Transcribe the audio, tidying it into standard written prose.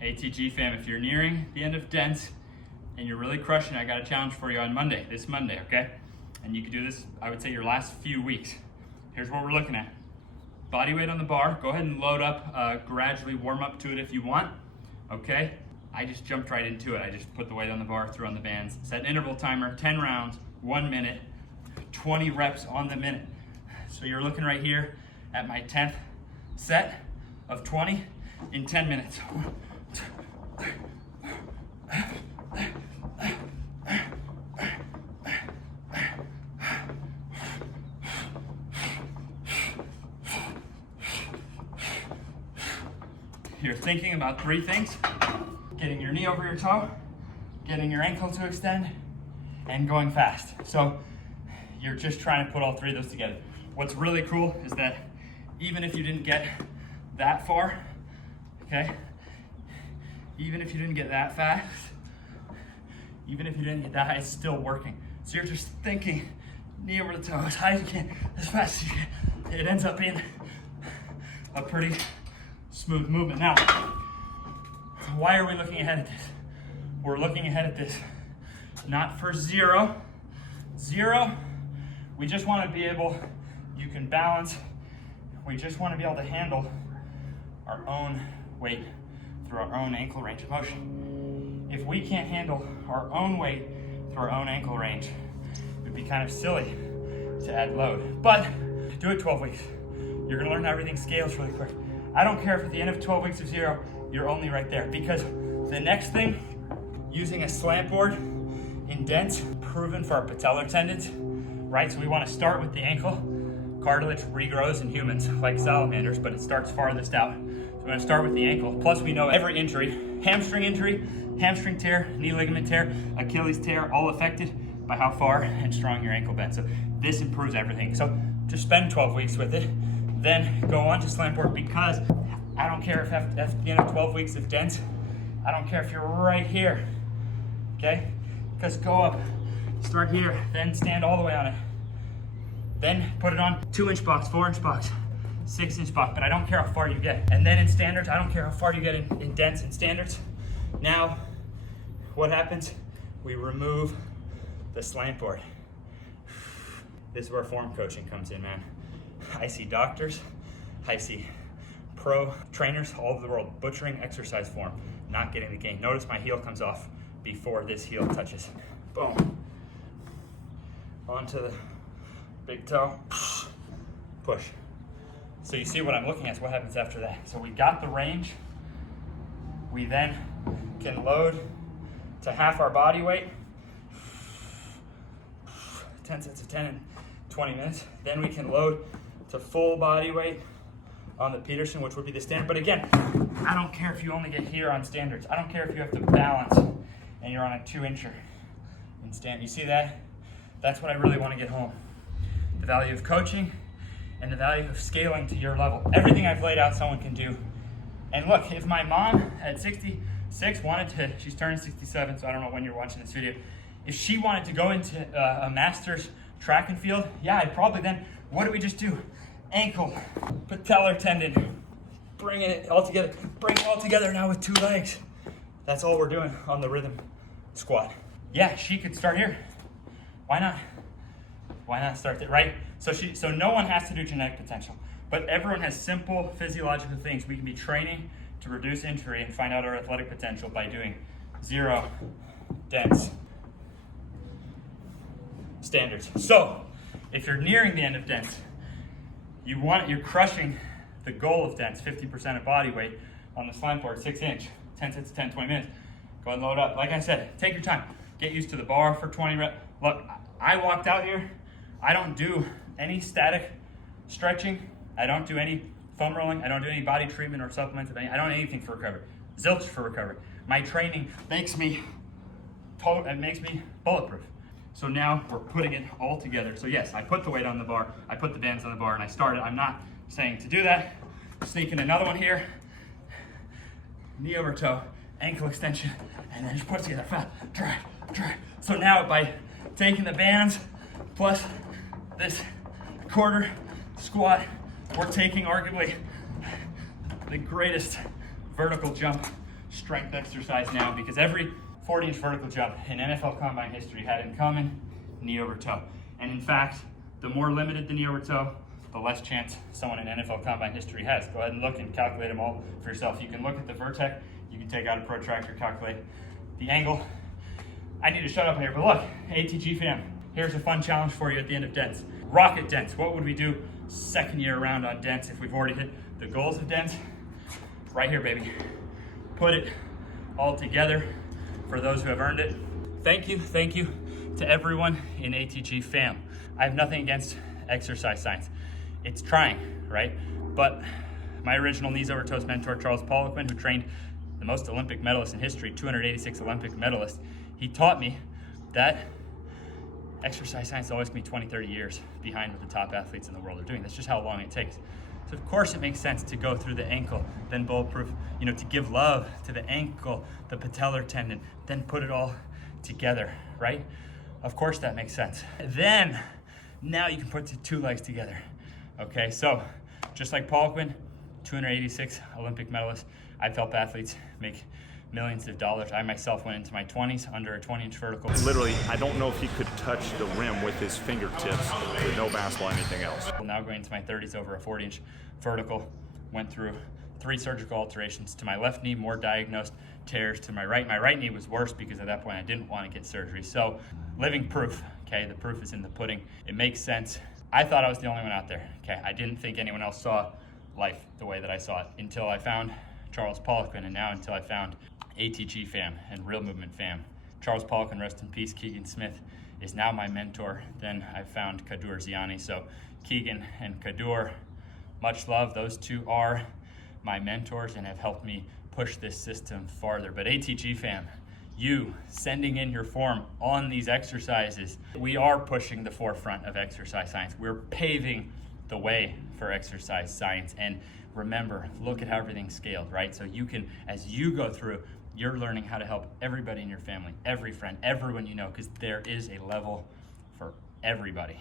ATG fam, if you're nearing the end of dense and you're really crushing, I got a challenge for you on Monday, this Monday, okay? And you can do this, I would say, your last few weeks. Here's what we're looking at. Body weight on the bar. Go ahead and load up, gradually warm up to it if you want, okay? I just jumped right into it. I just put the weight on the bar, threw on the bands, set an interval timer, 10 rounds, 1 minute, 20 reps on the minute. So you're looking right here at my 10th set of 20 in 10 minutes. You're thinking about 3 things: getting your knee over your toe, getting your ankle to extend, and going fast. So you're just trying to put all 3 of those together. What's really cool is that even if you didn't get that far, okay, even if you didn't get that fast, even if you didn't get that high, it's still working. So you're just thinking, knee over the toe, as high as you can, as fast as you can. It ends up being a pretty smooth movement. Now, why are we looking ahead at this? We're looking ahead at this not for zero. We just want to be able, you can balance, we just want to be able to handle our own weight through our own ankle range of motion. If we can't handle our own weight through our own ankle range, it would be kind of silly to add load. But do it 12 weeks. You're gonna learn how everything scales really quick. I don't care if at the end of 12 weeks of 0, you're only right there, because the next thing, using a slant board in dense, proven for our patellar tendons, right? So we want to start with the ankle. Cartilage regrows in humans like salamanders, but it starts farthest out. So we're going to start with the ankle. Plus we know every injury, hamstring tear, knee ligament tear, Achilles tear, all affected by how far and strong your ankle bends. So this improves everything. So just spend 12 weeks with it, then go on to Slantboard, because I don't care if at the end of 12 weeks of dense, I don't care if you're right here, okay? Because go up, start here, then stand all the way on it. Then put it on 2-inch box, 4-inch box, 6-inch box, but I don't care how far you get. And then in standards, I don't care how far you get in dense and standards. Now, what happens? We remove the slant board. This is where form coaching comes in, man. I see doctors, I see pro trainers all over the world butchering exercise form, not getting the gain. Notice my heel comes off before this heel touches. Boom. Onto the big toe, push. So you see what I'm looking at is what happens after that. So we got the range. We then can load to half our body weight, 10 sets of 10 in 20 minutes. Then we can load to full body weight on the Peterson, which would be the standard. But again, I don't care if you only get here on standards. I don't care if you have to balance and you're on a 2-incher in stand. You see that? That's what I really want to get home. The value of coaching and the value of scaling to your level. Everything I've laid out, someone can do. And look, if my mom at 66 wanted to, she's turning 67, so I don't know when you're watching this video. If she wanted to go into a master's track and field, yeah, I'd probably then, what do we just do? Ankle, patellar tendon, bring it all together now with 2 legs. That's all we're doing on the rhythm squat. Yeah, she could start here. Why not? Why not start there, right? So no one has to do genetic potential, but everyone has simple physiological things we can be training to reduce injury and find out our athletic potential by doing 0, dense, standards. So if you're nearing the end of dense, you're crushing the goal of dense, 50% of body weight on the Slantboard, 6-inch, 10 sets of 10, 20 minutes. Go ahead and load up. Like I said, take your time. Get used to the bar for 20 reps. Look, I walked out here. I don't do any static stretching. I don't do any foam rolling. I don't do any body treatment or supplements. I don't do anything for recovery. Zilch for recovery. My training makes me bulletproof. So now we're putting it all together. So yes, I put the weight on the bar, I put the bands on the bar, and I started. I'm not saying to do that. Sneak in another one here. Knee over toe, ankle extension, and then just put it together. Fast, drive. So now by taking the bands plus this quarter squat, we're taking arguably the greatest vertical jump strength exercise now because every 40-inch vertical jump in NFL Combine history had in common knee over toe. And in fact, the more limited the knee over toe, the less chance someone in NFL Combine history has. Go ahead and look and calculate them all for yourself. You can look at the vertex, you can take out a protractor, calculate the angle. I need to shut up here, but look, ATG fam, here's a fun challenge for you at the end of dents. Rocket dents. What would we do second year around on dents if we've already hit the goals of dents? Right here, baby. Put it all together for those who have earned it. Thank you to everyone in ATG fam. I have nothing against exercise science. It's trying, right? But my original knees over toes mentor, Charles Poliquin, who trained the most Olympic medalists in history, 286 Olympic medalists, he taught me that exercise science is always gonna be 20, 30 years behind what the top athletes in the world are doing. That's just how long it takes. So of course it makes sense to go through the ankle, then bulletproof, to give love to the ankle, the patellar tendon, then put it all together, right? Of course that makes sense. Then, now you can put the two legs together. Okay, so just like Poliquin, 286 Olympic medalists, I've helped athletes make millions of dollars. I myself went into my 20s under a 20-inch vertical. Literally, I don't know if he could touch the rim with his fingertips with no basketball or anything else. Now going into my 30s over a 40-inch vertical, went through 3 surgical alterations to my left knee, more diagnosed tears to my right. My right knee was worse because at that point I didn't want to get surgery. So living proof, okay, the proof is in the pudding. It makes sense. I thought I was the only one out there, okay? I didn't think anyone else saw life the way that I saw it until I found Charles Poliquin, and now until I found ATG fam and Real Movement fam. Charles Poliquin, rest in peace, Keegan Smith, is now my mentor. Then I found Kadur Ziani. So Keegan and Kadur, much love. Those two are my mentors and have helped me push this system farther. But ATG fam, you sending in your form on these exercises, we are pushing the forefront of exercise science. We're paving the way for exercise science. And remember, look at how everything's scaled, right? So you can, as you go through, you're learning how to help everybody in your family, every friend, everyone you know, because there is a level for everybody.